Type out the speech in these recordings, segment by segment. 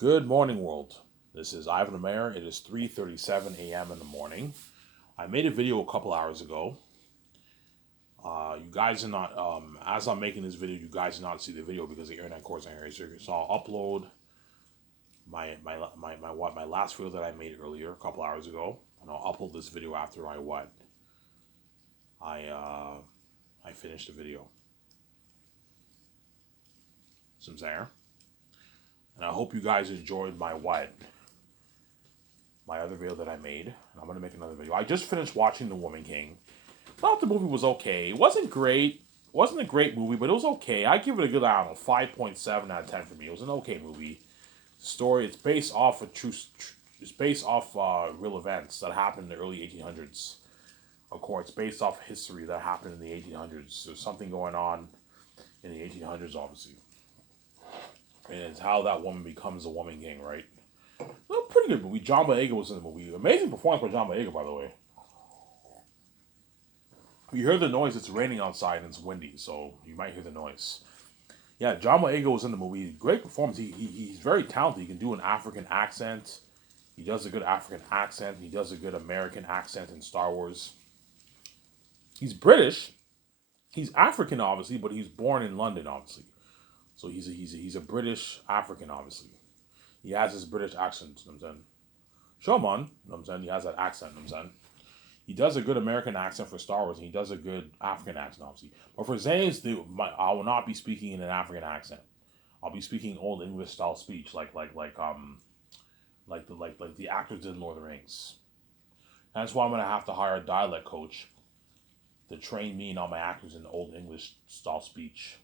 Good morning, world. This is Ivan the Mayor. It is 3:37 a.m. in the morning. I made a video a couple hours ago. You guys are not, as I'm making this video, you guys did not see the video because the internet course in here. So I'll upload my last video that I made earlier a couple hours ago, and I'll upload this video after I finish the video. Some there. And I hope you guys enjoyed my other video that I made. And I'm gonna make another video. I just finished watching The Woman King. Thought the movie was okay. It wasn't great. It wasn't a great movie, but it was okay. I give it a good, I don't know, 5.7 out of 10 for me. It was an okay movie. The story, it's based off it's based off real events that happened in the early 1800s. Of course, it's based off history that happened in the 1800s. There's something going on in the 1800s, obviously. And it's how that woman becomes a woman king, right? Well, pretty good movie. John Boyega was in the movie. Amazing performance by John Boyega, by the way. You hear the noise, it's raining outside and it's windy, so you might hear the noise. Yeah, John Boyega was in the movie. Great performance. He's very talented. He can do an African accent. He does a good African accent. He does a good American accent in Star Wars. He's British. He's African, obviously, but he's born in London, obviously. So he's a British African, obviously. He has his British accent, you know what I'm saying? Showman, you know what I'm saying? He has that accent, you know what I'm saying? He does a good American accent for Star Wars, and he does a good African accent, obviously. But for Zane's, I will not be speaking in an African accent. I'll be speaking Old English style speech, like the actors did in Lord of the Rings. And that's why I'm gonna have to hire a dialect coach to train me and all my actors in Old English style speech.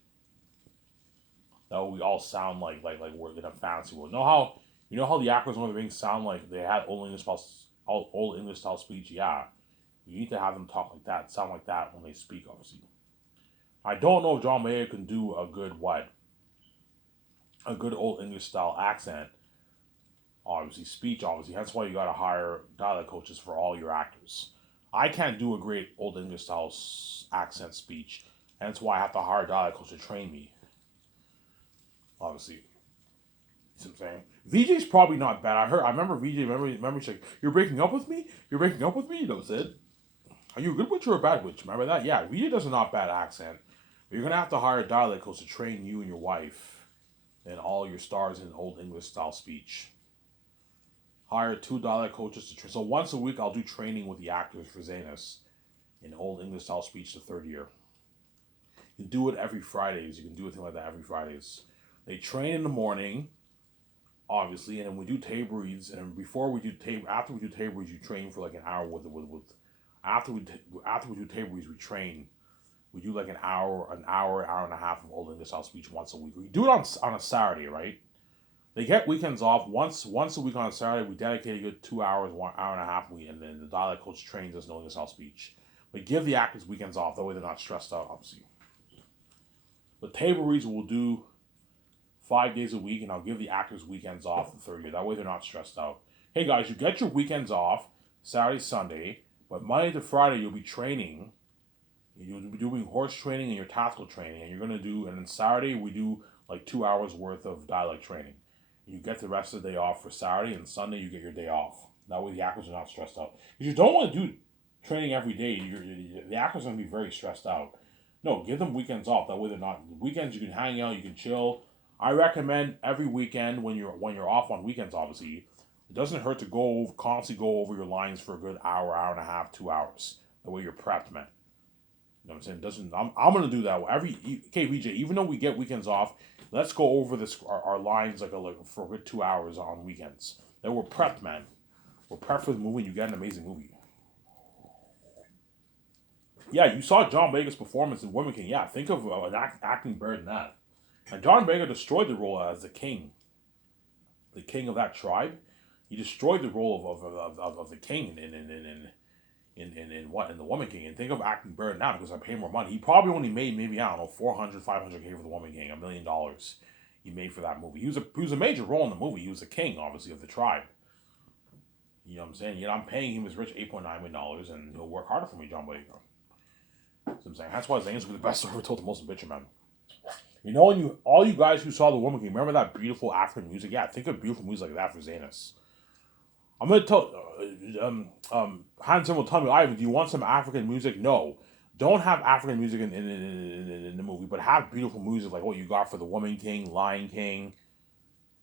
That way we all sound like we're in a fantasy world. You know how the actors in Lord of the Rings sound like they had Old English style speech? Yeah. You need to have them talk like that, sound like that when they speak, obviously. I don't know if John Mayer can do a good Old English style accent, obviously, speech, obviously. That's why you gotta hire dialect coaches for all your actors. I can't do a great Old English style accent speech, and that's why I have to hire a dialect coach to train me, obviously. You see what I'm saying? VJ's probably not bad. I remember VJ, remember she's like, "You're breaking up with me? You're breaking up with me?" You know what I said? Are you a good witch or a bad witch? Remember that? Yeah, VJ does a not bad accent. But you're gonna have to hire a dialect coach to train you and your wife and all your stars in Old English style speech. Hire 2 dialect coaches to train. So once a week, I'll do training with the actors for Zanus in Old English style speech the third year. You can do it every Fridays. You can do a thing like that every Fridays. They train in the morning, obviously, and then we do table reads. And after we do table reads, you train for like an hour with. After we do table reads, we train. We do like an hour and a half of Old English style speech once a week. We do it on a Saturday, right? They get weekends off once a week on a Saturday. We dedicate a good 2 hours, 1 hour and a half, and then the dialect coach trains us in Old English style speech. We give the actors weekends off, that way they're not stressed out, obviously. But table reads we'll do 5 days a week, and I'll give the actors weekends off the third year. That way they're not stressed out. Hey guys, you get your weekends off, Saturday, Sunday, but Monday to Friday you'll be training. You'll be doing horse training and your tactical training, and then Saturday we do like 2 hours worth of dialect training. You get the rest of the day off for Saturday, and Sunday you get your day off. That way the actors are not stressed out. Because you don't want to do training every day. The actors are going to be very stressed out. No, give them weekends off. That way they're not. Weekends you can hang out, you can chill. I recommend every weekend when you're off on weekends, obviously, it doesn't hurt to constantly go over your lines for a good hour and a half, 2 hours. That way you're prepped, man. You know what I'm saying? I'm gonna do that okay, VJ. Even though we get weekends off, let's go over our lines like for a good 2 hours on weekends. Then we're prepped, man. We're prepped for the movie. And you get an amazing movie. Yeah, you saw John Boyega's performance in Woman King. Yeah, think of an acting better than that. And John Boyega destroyed the role as the king of that tribe. He destroyed the role of the king in the Woman King. And think of acting better now because I pay more money. He probably only made maybe, I don't know, 400, 500K for the Woman King, $1 million he made for that movie. He was a major role in the movie. He was the king, obviously, of the tribe. You know what I'm saying? Yet I'm paying him his rich $8.9 million, and he'll work harder for me, John Boyega. You know what I'm saying? That's why Zane's will be the best story ever told to most bitch, man. You know, when you all you guys who saw The Woman King, remember that beautiful African music? Yeah, think of beautiful music like that for Zanus. I'm gonna tell. Hans Zimmer will tell me, Ivan, do you want some African music? No, don't have African music in the movie, but have beautiful music like what you got for The Woman King, Lion King.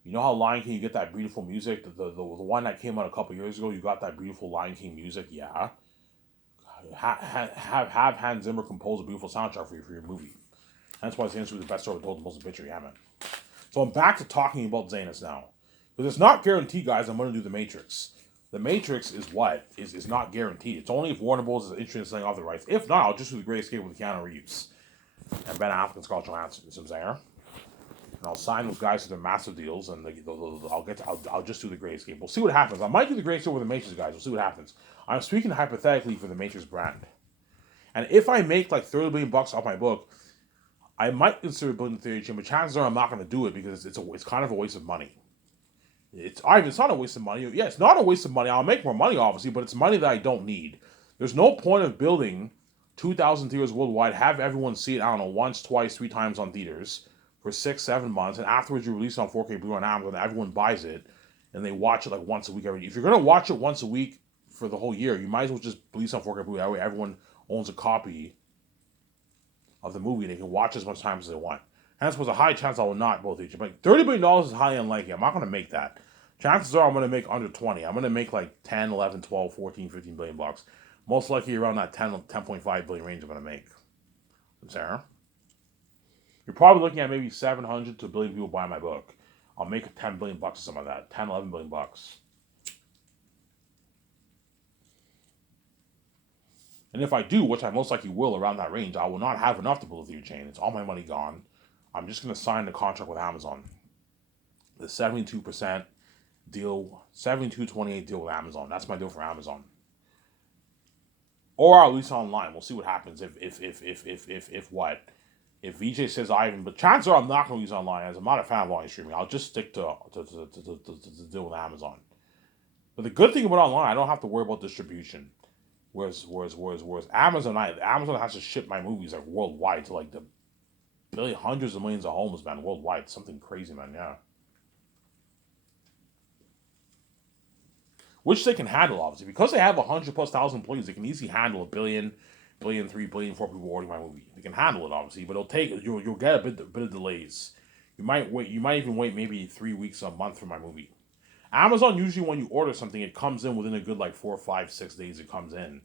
You know how Lion King, you get that beautiful music, the one that came out a couple years ago. You got that beautiful Lion King music, yeah. Have Hans Zimmer compose a beautiful soundtrack for your movie. That's why Zanus was the best story told, the most adventure, yeah, man. So I'm back to talking about Zanus now. Because it's not guaranteed, guys, I'm going to do The Matrix. The Matrix is what? Is not guaranteed. It's only if Warner Bros. Is interested in selling off the rights. If not, I'll just do The Great Escape with Keanu Reeves. And Ben Affleck and Scarlett Johansson. You see what I'm saying? And I'll sign those guys to their massive deals, and I'll just do The Great Escape. We'll see what happens. I might do The Great Escape with The Matrix, guys. We'll see what happens. I'm speaking hypothetically for the Matrix brand. And if I make like $30 billion off my book, I might consider building a theory chain, but chances are I'm not going to do it because it's kind of a waste of money. It's not a waste of money. Yeah, it's not a waste of money. I'll make more money, obviously, but it's money that I don't need. There's no point of building 2,000 theaters worldwide, have everyone see it, I don't know, once, twice, 3 times on theaters for 6-7 months, and afterwards you release it on 4K Blu-ray on Amazon, and everyone buys it, and they watch it like once a week every day. If you're going to watch it once a week for the whole year, you might as well just release it on 4K Blu-ray. That way everyone owns a copy of the movie. They can watch as much time as they want. Hence, was a high chance I will not both each. But $30 billion is highly unlikely. I'm not going to make that. Chances are I'm going to make under 20. I'm going to make like 10, 11, 12, 14, 15 billion bucks. Most likely around that 10.5 billion range I'm going to make. I'm saying? You're probably looking at maybe 700 to a billion people buying my book. I'll make 10 billion bucks or something like that. 10, 11 billion bucks. And if I do, which I most likely will around that range, I will not have enough to build a theater chain. It's all my money gone. I'm just going to sign the contract with Amazon. The 72% deal, 72-28 deal with Amazon. That's my deal for Amazon. Or I'll release it online. We'll see what happens if what? If VJ says Ivan, but chances are I'm not going to use it online, as I'm not a fan of online streaming. I'll just stick to deal with Amazon. But the good thing about online, I don't have to worry about distribution. Whereas Amazon has to ship my movies like worldwide to like the hundreds of millions of homes, man, worldwide. Something crazy, man, yeah. Which they can handle, obviously. Because they have 100,000+ employees, they can easily handle a billion, 3 billion, 4 people ordering my movie. They can handle it, obviously, but you'll get a bit of delays. You might even wait maybe 3 weeks, a month for my movie. Amazon, usually when you order something, it comes in within a good like 4, 5, 6 days it comes in.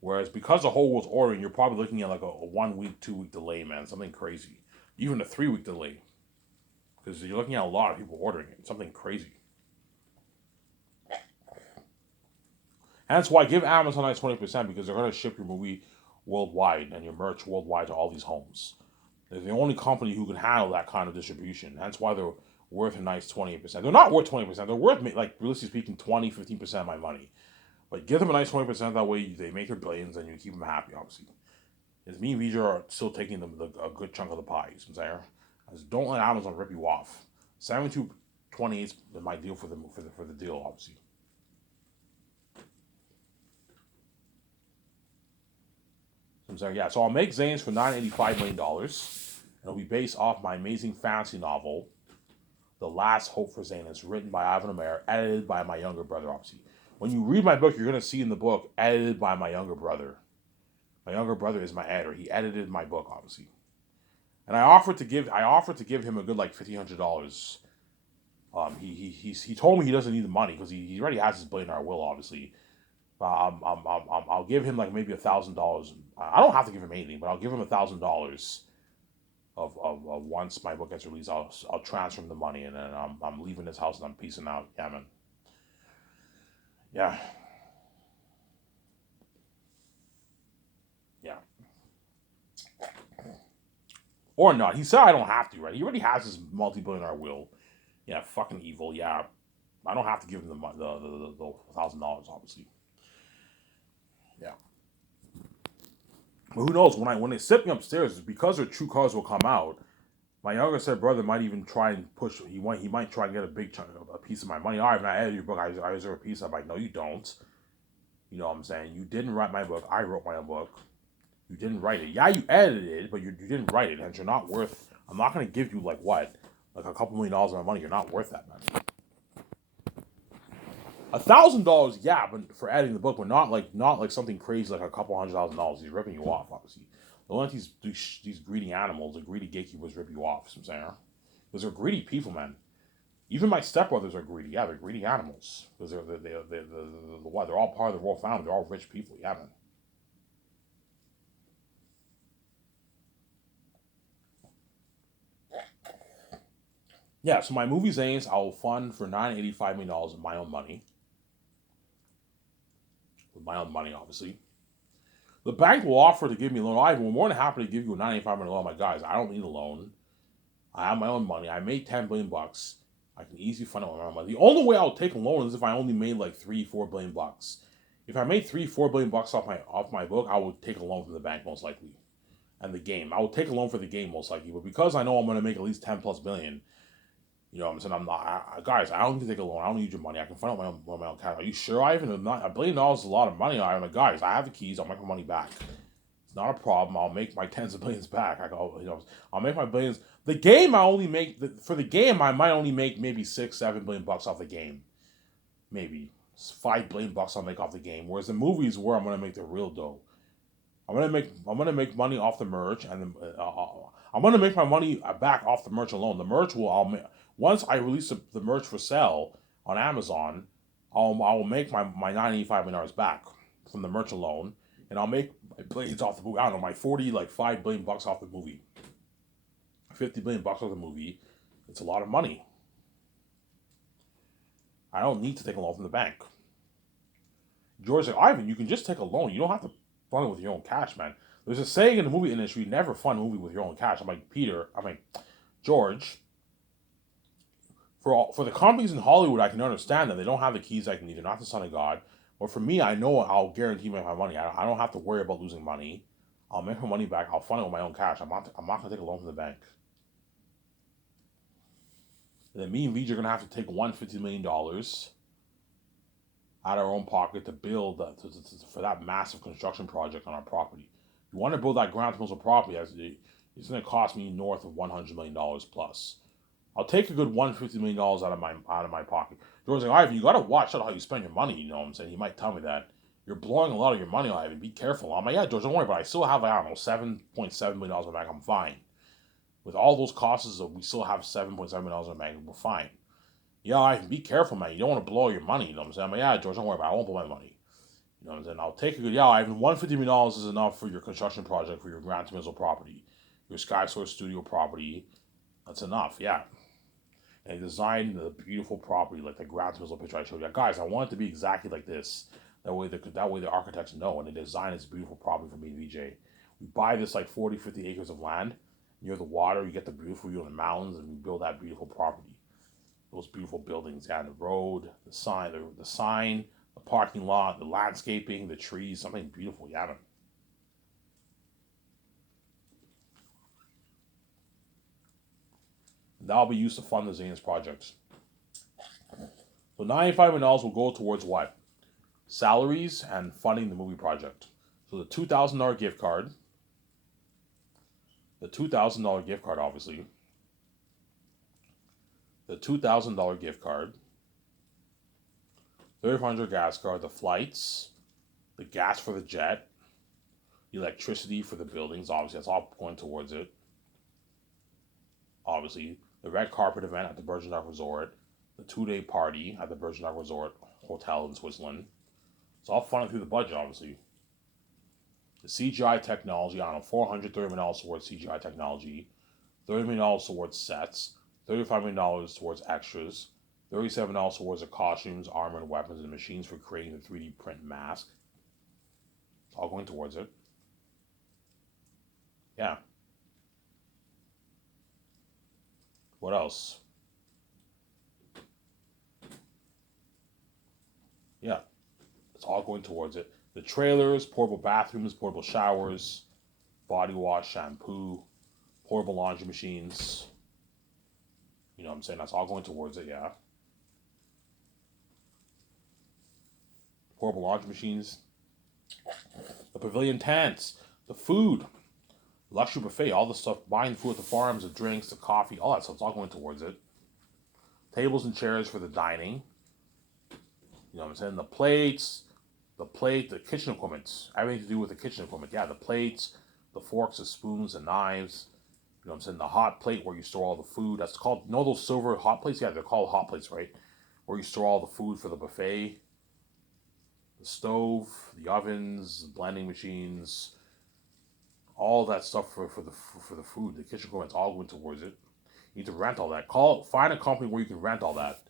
Whereas because the whole world's ordering, you're probably looking at like a 1 week, 2 week delay, man. Something crazy. Even a 3 week delay. Because you're looking at a lot of people ordering it. Something crazy. And that's why I give Amazon that 20% because they're going to ship your movie worldwide and your merch worldwide to all these homes. They're the only company who can handle that kind of distribution. That's why they're worth a nice 28%. They're not worth 20%. They're worth, like, realistically speaking, 20, 15% of my money. But give them a nice 20%. That way they make their billions and you keep them happy, obviously. Because me and Vijay are still taking a good chunk of the pie. You know what I'm saying? Don't let Amazon rip you off. 72.28 is my deal for the deal, obviously. I'm saying, yeah. So I'll make Zane's for $985 million. It'll be based off my amazing fantasy novel, The Last Hope for Zane. It's written by Ivan Omer, edited by my younger brother, obviously. When you read my book, you're going to see in the book, edited by my younger brother. My younger brother is my editor. He edited my book, obviously. And I offered to give him a good like $1,500. He told me he doesn't need the money because he already has his billionaire will, obviously. I'll give him like maybe $1,000. I don't have to give him anything, but I'll give him $1,000 of once my book gets released. I'll transfer him the money, and then I'm leaving his house and I'm peacing out. Yeah, man. Yeah. Yeah. Or not. He said I don't have to, right? He already has his multi-billionaire will. Yeah, fucking evil. Yeah. I don't have to give him the $1,000, obviously. Yeah. But who knows? When they sit me upstairs, because their true colors will come out. My younger said brother might even try and push. He might try and get a big chunk, a piece of my money. All right, when I edit your book, I deserve a piece. I'm like, no, you don't. You know what I'm saying? You didn't write my book. I wrote my own book. You didn't write it. Yeah, you edited it, but you didn't write it, and you're not worth I'm not gonna give you like what, like a couple $1,000,000 of my money. You're not worth that, man. $1,000, yeah, but for editing the book, but not like something crazy like a couple $100,000. He's ripping you off, obviously. Don't let these greedy animals, the greedy gatekeepers, rip you off. You know what I'm saying, because they're greedy people, man. Even my stepbrothers are greedy. Yeah, they're greedy animals because they're all part of the royal family. They're all rich people. Yeah, man. Yeah, so my movie Zanes I will fund for $985 million of my own money, with my own money, obviously. The bank will offer to give me a loan. We're more than happy to give you a $985 million loan, my guys. I don't need a loan. I have my own money. I made $10 billion. I can easily fund it with my own money. The only way I'll take a loan is if I only made like $3-4 billion. If I made $3-4 billion off my book, I would take a loan from the bank most likely. And the game, I would take a loan for the game most likely. But because I know I'm going to make at least 10+ billion, you know what I'm saying? I'm not, guys. I don't need to take a loan. I don't need your money. I can fund out my own cash. Are you sure, Ivan? $1 billion is a lot of money, Ivan. Guys, I have the keys. I'll make my money back. It's not a problem. I'll make my tens of billions back. I'll make my billions. The game I only make for the game I might only make maybe $6-7 billion off the game, maybe $5 billion I'll make off the game. Whereas the movies where I'm gonna make the real dough. I'm gonna make money off the merch, and I'm gonna make my money back off the merch alone. The merch once I release the merch for sale on Amazon, I will make my $95 million back from the merch alone, and I'll make my blades off the movie. I don't know, my 40 like $5 billion off the movie, $50 billion off the movie. It's a lot of money. I don't need to take a loan from the bank. George said, Ivan, you can just take a loan. You don't have to fund it with your own cash, man. There's a saying in the movie industry, never fund a movie with your own cash. I'm like, George, for the companies in Hollywood, I can understand that they don't have the keys I can need. They're not the son of God. But for me, I know I'll guarantee make my money. I don't have to worry about losing money. I'll make my money back. I'll fund it with my own cash. I'm not going to take a loan from the bank. And then me and VJ are going to have to take $150 million out of our own pocket to build for that massive construction project on our property. If you want to build that ground commercial property, it's going to cost me north of $100 million plus. I'll take a good $150 million out of my pocket. George's like, Ivan, you got to watch out how you spend your money. You know what I'm saying? He might tell me that you're blowing a lot of your money, Ivan. Be careful. I'm like, yeah, George, don't worry, but I still have, I don't know, $7.7 million in my bank. I'm fine. With all those costs, we still have $7.7 million in my bank. We're fine. Yeah, Ivan, be careful, man. You don't want to blow your money. You know what I'm saying? I'm like, yeah, George, don't worry about it. I won't blow my money. You know what I'm saying? I'll take a good, yeah, Ivan, $150 million is enough for your construction project for your Grand Missile property, your Sky Source Studio property. That's enough, yeah. And he designed the beautiful property like the Grand Missile picture I showed you. Guys, I want it to be exactly like this. That way the architects know, and they design this beautiful property for me and VJ. We buy this like 40, 50 acres of land near the water. You get the beautiful view of the mountains, and we build that beautiful property. Those beautiful buildings, yeah, the road, the sign, the parking lot, the landscaping, the trees, something beautiful, yeah, man. That'll be used to fund the Zane's projects. So $95 million will go towards what? Salaries and funding the movie project. So the $2,000 gift card, obviously, the $2,000 gift card, $300 gas card, the flights, the gas for the jet, the electricity for the buildings, obviously, that's all going towards it. Obviously, the red carpet event at the Virgin Island Resort, the 2-day party at the Virgin Island Resort Hotel in Switzerland. It's all funded through the budget, obviously. The CGI technology, I don't know, $430 million towards CGI technology, $30 million towards sets, $35 million towards extras, $37 million towards the costumes, armor, and weapons, and machines for creating the 3D print mask. It's all going towards it. Yeah. What else? Yeah. It's all going towards it. The trailers, portable bathrooms, portable showers, body wash, shampoo, portable laundry machines. You know what I'm saying? That's all going towards it, yeah. Portable laundry machines. The pavilion tents. The food. Luxury buffet, all the stuff, buying food at the farms, the drinks, the coffee, all that stuff. It's all going towards it. Tables and chairs for the dining. You know what I'm saying? The kitchen equipment, everything to do with the kitchen equipment. Yeah, the plates, the forks, the spoons, the knives. You know what I'm saying? The hot plate where you store all the food. That's called, you know those silver hot plates? Yeah, they're called hot plates, right? Where you store all the food for the buffet. The stove, the ovens, the blending machines, all that stuff for the food. The kitchen equipment's all going towards it. You need to rent all that. Find a company where you can rent all that.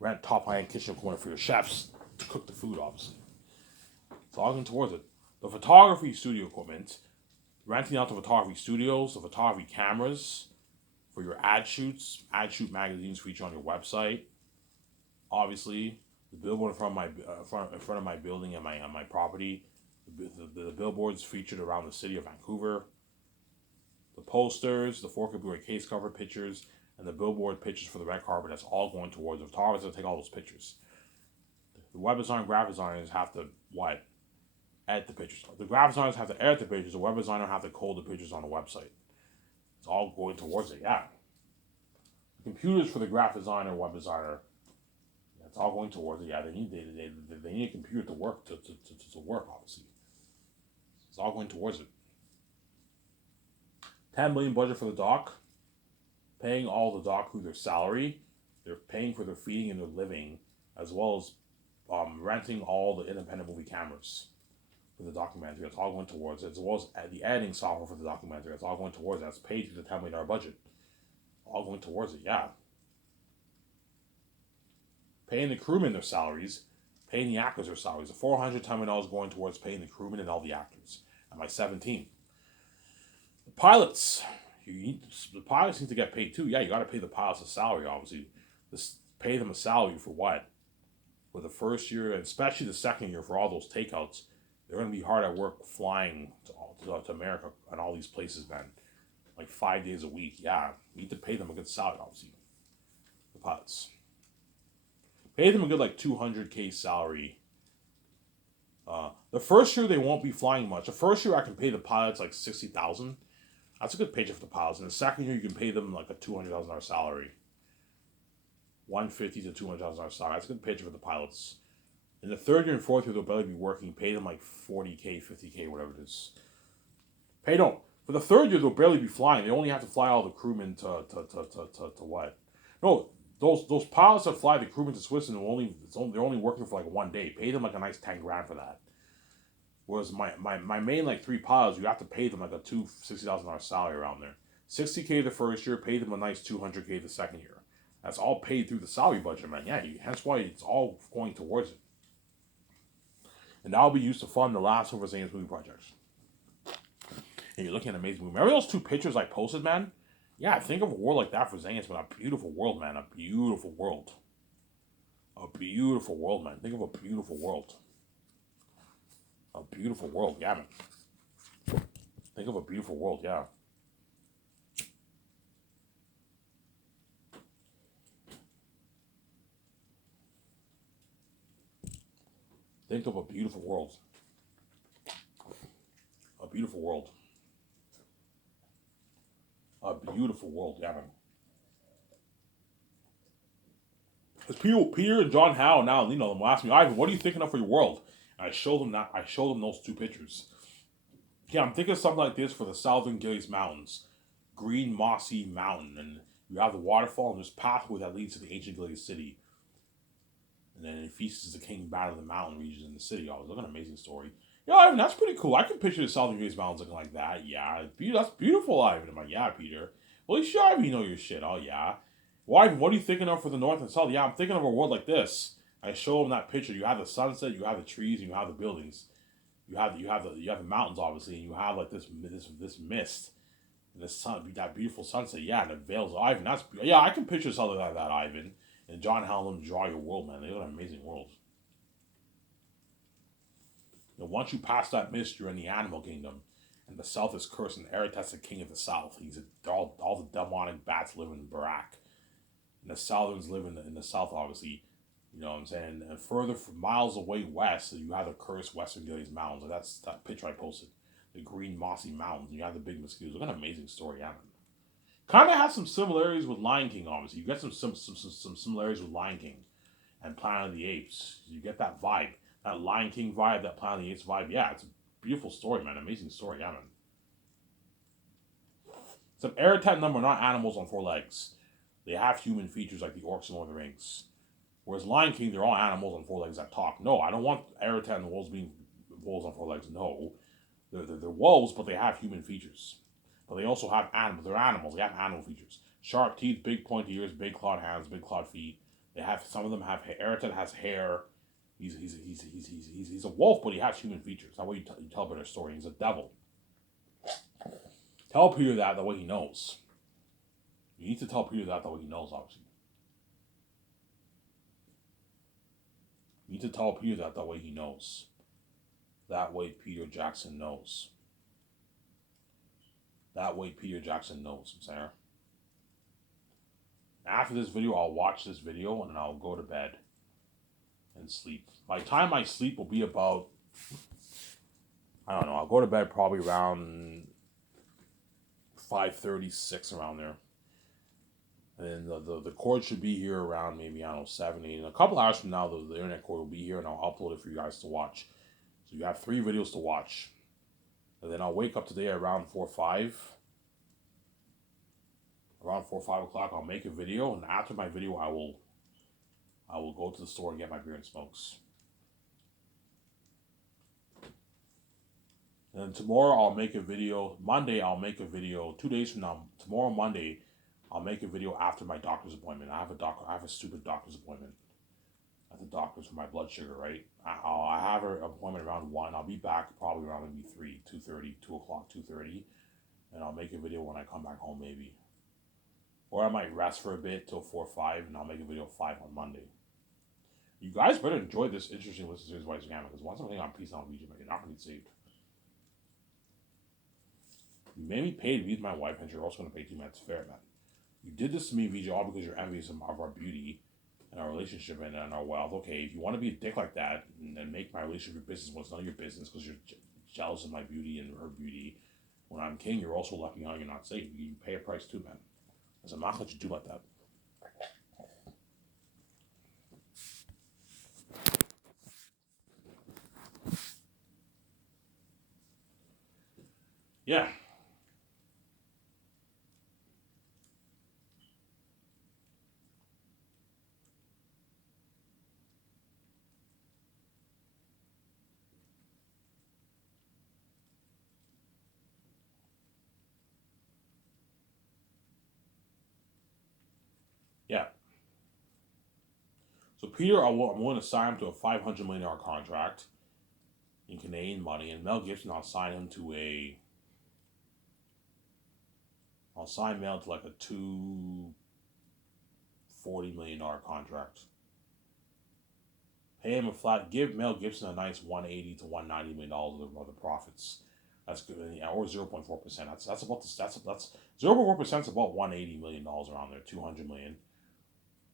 Rent top high-end kitchen equipment for your chefs to cook the food, obviously. It's all going towards it. The photography studio equipment, renting out the photography studios, the photography cameras for your ad shoots, ad shoot magazines feature on your website. Obviously, the billboard in front of my building and my property. The billboards featured around the city of Vancouver. The posters, the 4 case cover pictures, and the billboard pictures for the red carpet. That's all going towards the photographers to take all those pictures. The web design, graphic designers have to what? Edit the pictures. The graphic designers have to edit the pictures. The web designer have to code the pictures on the website. It's all going towards it. Yeah. The computers for the graphic designer, web designer. It's all going towards it. Yeah, they need a computer to work to work. Obviously, it's all going towards it. $10 million budget for the doc. Paying all the doc crew their salary. They're paying for their feeding and their living, as well as renting all the independent movie cameras for the documentary. That's all going towards it, as well as the editing software for the documentary. That's all going towards it. That's paid through the $10 million budget. All going towards it. Yeah. Paying the crewmen their salaries, paying the actors their salaries. The $410 million going towards paying the crewmen and all the actors. And my 17. The pilots. The pilots need to get paid too. Yeah, you got to pay the pilots a salary, obviously. Pay them a salary for what? For the first year, and especially the second year for all those takeouts. They're going to be hard at work flying to America and all these places, man. Like 5 days a week. Yeah, you need to pay them a good salary, obviously. The pilots. Pay them a good like $200K salary. The first year they won't be flying much. The first year I can pay the pilots like $60,000. That's a good paycheck for the pilots. And the second year you can pay them like a $200,000 salary. $150,000 to $200,000 salary. That's a good paycheck for the pilots. In the third year and fourth year they'll barely be working. Pay them like $40K, $50K, whatever it is. For the third year they'll barely be flying. They only have to fly all the crewmen to what? No. Those pilots that fly the crewmen to Switzerland they're only working for like 1 day. Pay them like a nice $10,000 for that. Whereas my main like 3 pilots, you have to pay them like a $60,000 salary around there. $60K the first year, pay them a nice $200K the second year. That's all paid through the salary budget, man. Yeah, hence why it's all going towards it. And that'll be used to fund the last of Zane's movie projects. And you're looking at an amazing movie. Remember those 2 pictures I posted, man? Yeah, think of a world like that for Zane's, but a beautiful world, man. A beautiful world. A beautiful world, man. Think of a beautiful world. A beautiful world, yeah, man. Think of a beautiful world, yeah. Think of a beautiful world. A beautiful world. A beautiful world, yeah, man. Because Peter and John Howe now, them ask me, Ivan, what are you thinking of for your world? And I showed them those 2 pictures. Yeah, I'm thinking of something like this for the Southern Gillies Mountains. Green, mossy mountain. And you have the waterfall, and there's a pathway that leads to the ancient Gillies city. And then it feasts the king battle of the mountain regions in the city. Oh, look at an amazing story. Yeah, Ivan, that's pretty cool. I can picture the Southern Gillies Mountains looking like that. Yeah, that's beautiful, Ivan. I'm like, yeah, Peter. Well, sure, Ivan, you know your shit. Oh, yeah. Well, Ivan, what are you thinking of for the north and south? Yeah, I'm thinking of a world like this. I show them that picture. You have the sunset, you have the trees, and you have the buildings. You have the mountains, obviously, and you have like this mist and the sun, that beautiful sunset. Yeah, and the veils. Ivan, I can picture something like that, Ivan. And John Howland draw your world, man. They look an amazing world. And once you pass that mist, you're in the animal kingdom, and the south is cursed, and Eret's the king of the south. All the demonic bats live in Barak, and the Southerns live in the south, obviously. You know what I'm saying? And further, miles away west, you have the cursed Western Gillies Mountains. And that's that picture I posted. the green mossy mountains. You have the big mosquitoes. What an amazing story, yeah, man. Kind of has some similarities with Lion King, obviously. You get some similarities with Lion King and Planet of the Apes. You get that vibe, that Lion King vibe, that Planet of the Apes vibe. Yeah, it's a beautiful story, man. Amazing story, yeah, man. Some Eretan number not animals on four legs. They have human features like the orcs in Lord of the Rings. Whereas Lion King, they're all animals on four legs that talk. No, I don't want Eretan and the wolves being wolves on four legs. No, they're wolves, but they have human features. But they also have animals. They're animals. They have animal features. Sharp teeth, big pointy ears, big clawed hands, big clawed feet. They have some of them have hair. Eretan has hair. He's a wolf, but he has human features. That's why you tell about his story. He's a devil. Tell Peter that the way he knows. You need to tell Peter that the way he knows, obviously. You need to tell Peter that the way he knows. That way Peter Jackson knows. That way Peter Jackson knows, Sarah. After this video, I'll watch this video and I'll go to bed and sleep. By the time I sleep will be about, I don't know, I'll go to bed probably around 5:36, around there. And the cord should be here around maybe, I don't know, 7, 8. In a couple hours from now, the internet cord will be here and I'll upload it for you guys to watch. So you have 3 videos to watch. And then I'll wake up today around 4 or 5. Around 4 or 5 o'clock, I'll make a video. And after my video, I will go to the store and get my beer and smokes. And then tomorrow, I'll make a video. Monday, I'll make a video. 2 days from now, tomorrow, Monday, I'll make a video after my doctor's appointment. I have a stupid doctor's appointment at the doctor's for my blood sugar, right? I have an appointment around 1. I'll be back probably around maybe 3, 2:30, 2 o'clock, 2:30. And I'll make a video when I come back home, maybe. Or I might rest for a bit till 4 or 5, and I'll make a video 5 on Monday. You guys better enjoy this interesting list of series White Gamma, because once I'm on Peace Out Region, you're not going to get saved. You made me pay to be with my wife, and you're also going to pay too, man. It's fair, man. You did this to me, VJ, all because you're envious of our beauty and our relationship and our wealth. Okay, if you want to be a dick like that and make my relationship your business, well, it's none of your business because you're jealous of my beauty and her beauty. When I'm king, you're also lucky on you're not safe. You pay a price too, man. Because I'm not going to let you do like that. Yeah. Yeah. So Peter, I'm willing to sign him to a $500 million contract in Canadian money, and Mel Gibson, I'll sign him to I'll sign Mel to like a $240 million contract. Pay him a flat. Give Mel Gibson a nice $180 to $190 million of the profits. That's good, yeah, or 0.4%. That's about this. That's 0.4% is about $180 million around there. $200 million.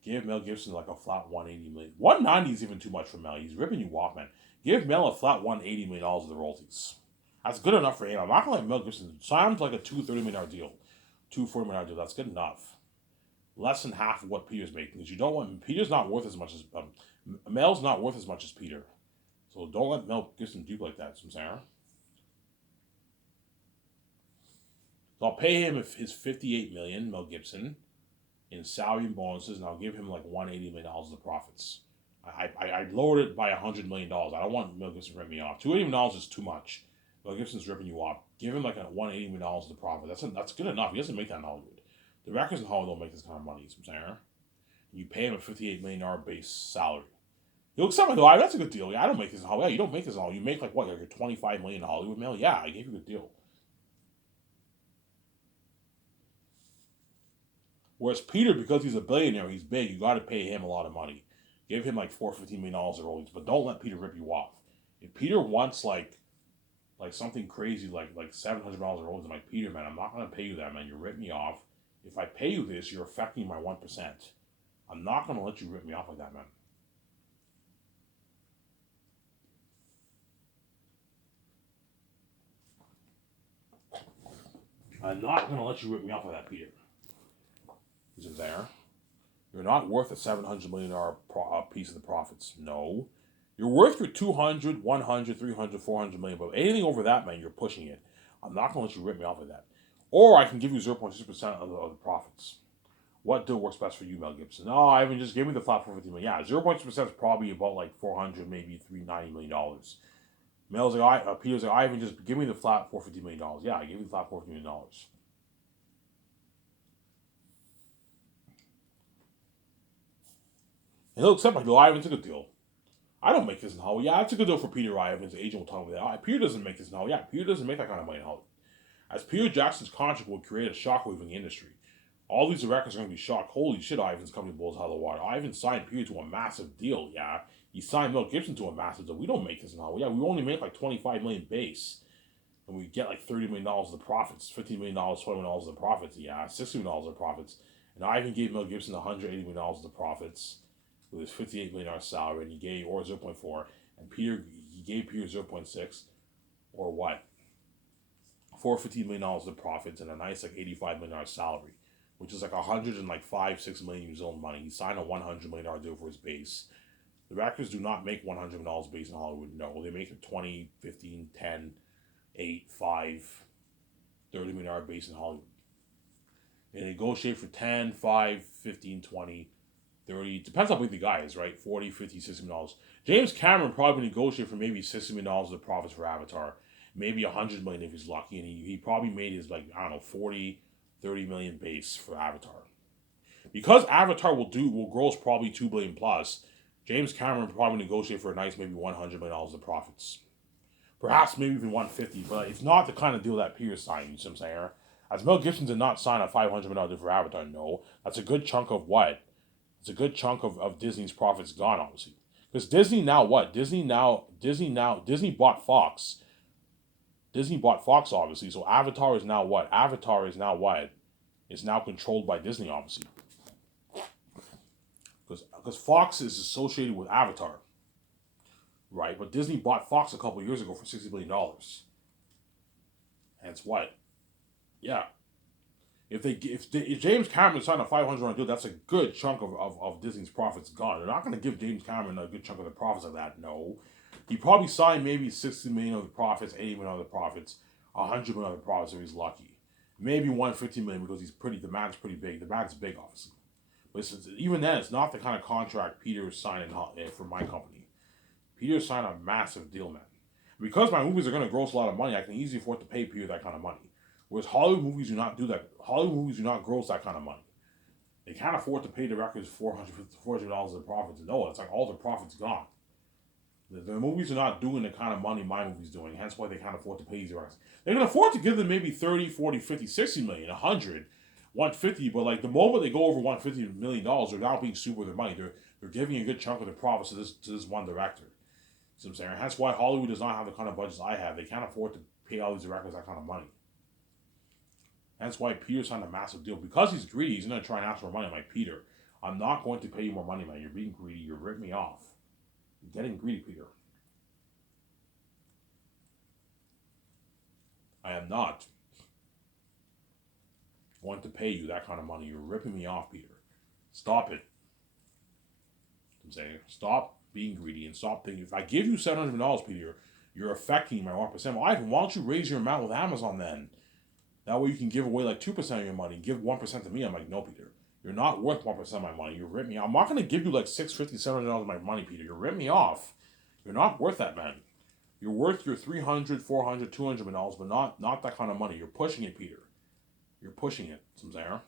Give Mel Gibson like a flat $180 million. $190 is even too much for Mel. He's ripping you off, man. Give Mel a flat $180 million of the royalties. That's good enough for him. I'm not gonna let Mel Gibson sign him to like a $230 million deal, $240 million deal. That's good enough. Less than half of what Peter's making, because you don't want Peter's not worth as much as Mel's not worth as much as Peter. So don't let Mel Gibson dupe like that, Sarah. So I'll pay him his $58 million, Mel Gibson, in salary and bonuses, and I'll give him like $180 million of the profits. I lowered it by $100 million. I don't want Mel Gibson to rip me off. $280 million is too much. Mel Gibson's ripping you off. Give him like a $180 million of the profit. That's good enough. He doesn't make that in Hollywood. The records in Hollywood don't make this kind of money, Sarah. You pay him a $58 million base salary. He'll accept it. Oh, that's a good deal. Yeah, I don't make this in Hollywood. Yeah, you don't make this in Hollywood. You make like what? Like a $25 million in Hollywood, Mel? Yeah, I gave you a good deal. Whereas Peter, because he's a billionaire, he's big, you got to pay him a lot of money. Give him like $450 million of royalties, but don't let Peter rip you off. If Peter wants like something crazy like $700 of royalties, I'm like, Peter, man, I'm not going to pay you that, man. You rip me off. If I pay you this, you're affecting my 1%. I'm not going to let you rip me off like that, man. I'm not going to let you rip me off of that, Peter. Is it there? You're not worth a $700 million piece of the profits. No. You're worth your 200, 100, 300, 400 million, but anything over that, man, you're pushing it. I'm not going to let you rip me off of that. Or I can give you 0.6% of the profits. What deal works best for you, Mel Gibson? No, Ivan, just give me the flat 450 million. Yeah, 0.6% is probably about like 400, maybe $390 million. Mel's like, Peter's like, Ivan, just give me the flat $450 million. Yeah, I give you the flat $450 million. And he'll accept my deal. Ivan's a good deal. I don't make this in Hollywood. Yeah, it's a good deal for Peter Ivan. His agent will tell me that. Peter doesn't make this in Hollywood. Yeah, Peter doesn't make that kind of money in Hollywood. As Peter Jackson's contract will create a shockwave in the industry. All these directors are going to be shocked. Holy shit, Ivan's company blows out of the water. Ivan signed Peter to a massive deal, yeah. He signed Mel Gibson to a massive deal. We don't make this in Hollywood. Yeah, we only make like $25 million base. And we get like $30 million of the profits, $15 million, $20 million of the profits, yeah, $60 million of the profits. And Ivan gave Mel Gibson $180 million of the profits with his $58 million salary, and he gave, or 0.4, and he gave Peter 0.6, or what? $415 million of the profits and a nice like $85 million salary, which is like 105-6 million New Zealand money. He signed a $100 million deal for his base. The actors do not make $100 million base in Hollywood. No, they make 20, 15, 10, 8, 5, $30 million base in Hollywood. And they negotiate for 10, 5, 15, 20, 30. Depends how big the guy is, right? 40, 50, $60 million. James Cameron probably negotiated for maybe $60 million of the profits for Avatar. Maybe 100 million if he's lucky, and he probably made his, like, I don't know, 40, 30 million base for Avatar. Because Avatar will gross probably $2 billion plus, James Cameron probably negotiate for a nice maybe $100 million of profits. Perhaps maybe even 150, but it's not the kind of deal that Pierce signed, you see what I'm saying? As Mel Gibson did not sign a $500 million deal for Avatar, no. That's a good chunk of what? It's a good chunk of Disney's profits gone, obviously. Because Disney now what? Disney bought Fox. Disney bought Fox, obviously, so Avatar is now what? Avatar is now what? It's now controlled by Disney, obviously. Because Fox is associated with Avatar, right? But Disney bought Fox a couple years ago for $60 billion. Hence what? Yeah. If James Cameron signed a $500 million deal, that's a good chunk of Disney's profits gone. They're not going to give James Cameron a good chunk of the profits of that, no. He probably signed maybe $60 million of the profits, $80 million of the profits, $100 million of the profits if he's lucky. Maybe $150 million because the man's pretty big. The man's big, obviously. But even then, it's not the kind of contract Peter signed for my company. Peter signed a massive deal, man. Because my movies are going to gross a lot of money, I can easily afford to pay Peter that kind of money. Whereas Hollywood movies do not do that. Hollywood movies do not gross that kind of money. They can't afford to pay directors $400 of profits. No, it's like all the profits gone. The movies are not doing the kind of money my movie's doing, hence why they can't afford to pay these directors. They can afford to give them maybe 30, 40, 50, 60 million, 100, 150, but like the moment they go over $150 million, they're now being super with their money. They're giving a good chunk of the profits to this one director. See what I'm saying? Hence why Hollywood does not have the kind of budgets I have. They can't afford to pay all these directors that kind of money. Hence why Peter signed a massive deal. Because he's greedy, he's going to try and ask for money. I'm like, Peter, I'm not going to pay you more money, man. You're being greedy. You're ripping me off. You're getting greedy, Peter. I am not going to pay you that kind of money. You're ripping me off, Peter. Stop it. I'm saying, stop being greedy and stop thinking. If I give you $700 million, Peter, you're affecting my 1%. Well, Ivan, why don't you raise your amount with Amazon then? That way you can give away like 2% of your money. Give 1% to me. I'm like, no, Peter. You're not worth 1% of my money. You're ripping me off. I'm not going to give you like $650, $700 of my money, Peter. You're ripping me off. You're not worth that, man. You're worth your $300, $400, $200 million, but not that kind of money. You're pushing it, Peter. You're pushing it. Samsara.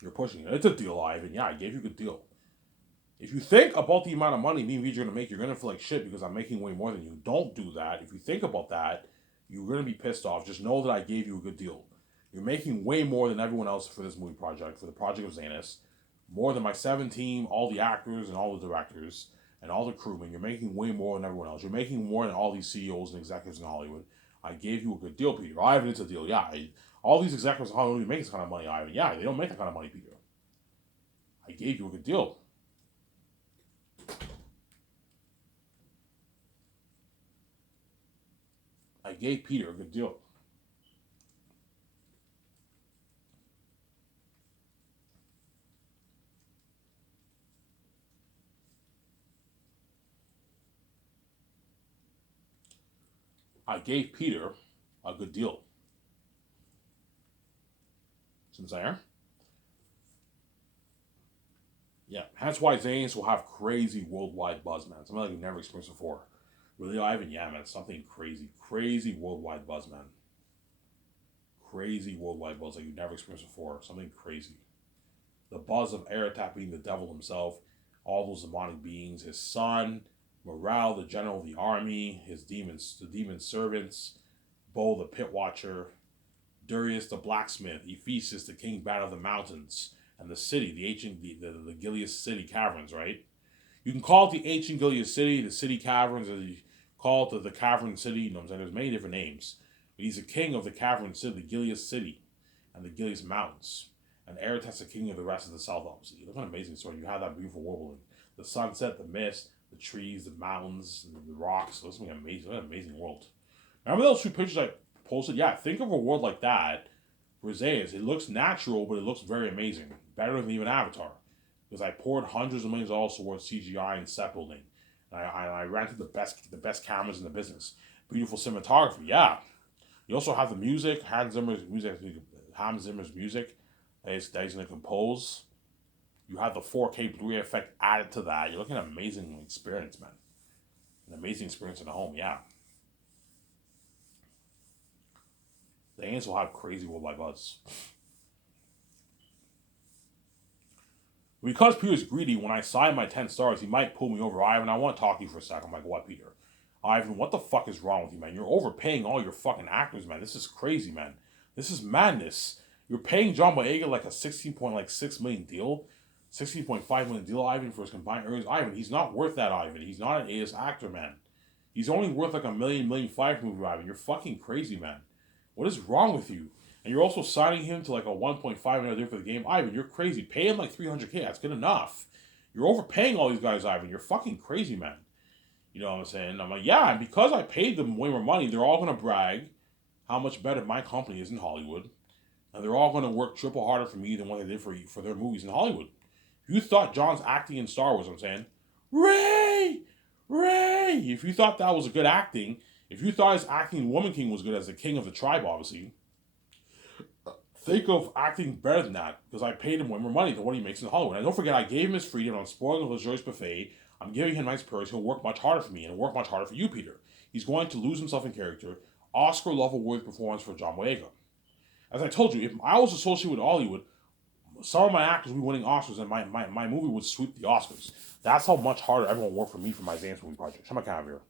You're pushing it. It's a deal, Ivan. Yeah, I gave you a good deal. If you think about the amount of money me and VJ are going to make, you're going to feel like shit because I'm making way more than you. Don't do that. If you think about that, you're going to be pissed off. Just know that I gave you a good deal. You're making way more than everyone else for this movie project, for the project of Zanus. More than my 7 team, all the actors and all the directors and all the crewmen. You're making way more than everyone else. You're making more than all these CEOs and executives in Hollywood. I gave you a good deal, Peter. Ivan, it's a deal. Yeah, all these executives in Hollywood make this kind of money, Ivan. Yeah, they don't make that kind of money, Peter. I gave you a good deal. I gave Peter a good deal. I gave Peter a good deal. Sincere? Yeah. That's why Zanes will have crazy worldwide buzz, man. Something like you've never experienced before. Really, Ivan? Yeah, man. Something crazy. Crazy worldwide buzz, man. Crazy worldwide buzz like you've never experienced before. Something crazy. The buzz of Aratak being the devil himself, all those demonic beings, his son, Morale, the general of the army, his demons, the demon servants, Bo, the pit watcher, Darius, the blacksmith, Ephesus, the king bat of the mountains, and the city, the ancient, the Gilead city caverns, right? You can call it the ancient Gilead city, the city caverns, or you call it the cavern city, you know what I'm saying? There's many different names. But he's the king of the cavern city, the Gilead city, and the Gilead mountains. And Aratak's the king of the rest of the south, obviously. Look at an amazing story. You have that beautiful world. The sunset, the mist, the trees, the mountains, the rocks. This is amazing. What an amazing world. Remember those two pictures I posted? Yeah, think of a world like that. Briseis. It looks natural, but it looks very amazing. Better than even Avatar. Because I poured hundreds of millions of dollars towards CGI and set building. And I rented the best cameras in the business. Beautiful cinematography, yeah. You also have the music, Hans Zimmer's music that he's going to compose. You have the 4K Blu-ray effect added to that. You're looking at an amazing experience, man. An amazing experience in the home, yeah. The Ains will have crazy worldwide buzz. Because Peter's greedy, when I sign my 10 stars, he might pull me over. Ivan, I want to talk to you for a second. I'm like, what, Peter? Ivan, what the fuck is wrong with you, man? You're overpaying all your fucking actors, man. This is crazy, man. This is madness. You're paying John Boyega like a 16.6 million deal, 16.5 million deal, Ivan, for his combined earnings. Ivan, he's not worth that, Ivan. He's not an A-list actor, man. He's only worth like a million five movie, Ivan. You're fucking crazy, man. What is wrong with you? And you're also signing him to like a 1.5 million deal for the game. Ivan, you're crazy. Pay him like 300K. That's good enough. You're overpaying all these guys, Ivan. You're fucking crazy, man. You know what I'm saying? I'm like, yeah, and because I paid them way more money, they're all going to brag how much better my company is in Hollywood. And they're all going to work triple harder for me than what they did for their movies in Hollywood. If you thought John's acting in Star Wars, I'm saying, Ray! If you thought that was a good acting, if you thought his acting in Woman King was good as the king of the tribe, obviously, think of acting better than that, because I paid him way more money than what he makes in Hollywood. And don't forget, I gave him his freedom. I'm spoiling the luxurious buffet. I'm giving him nice perks. He'll work much harder for me, and he'll work much harder for you, Peter. He's going to lose himself in character. Oscar-level worthy performance for John Boyega. As I told you, if I was associated with Hollywood, some of my actors would be winning Oscars, and my movie would sweep the Oscars. That's how much harder everyone worked for me for my dance movie project. Shut my camera here.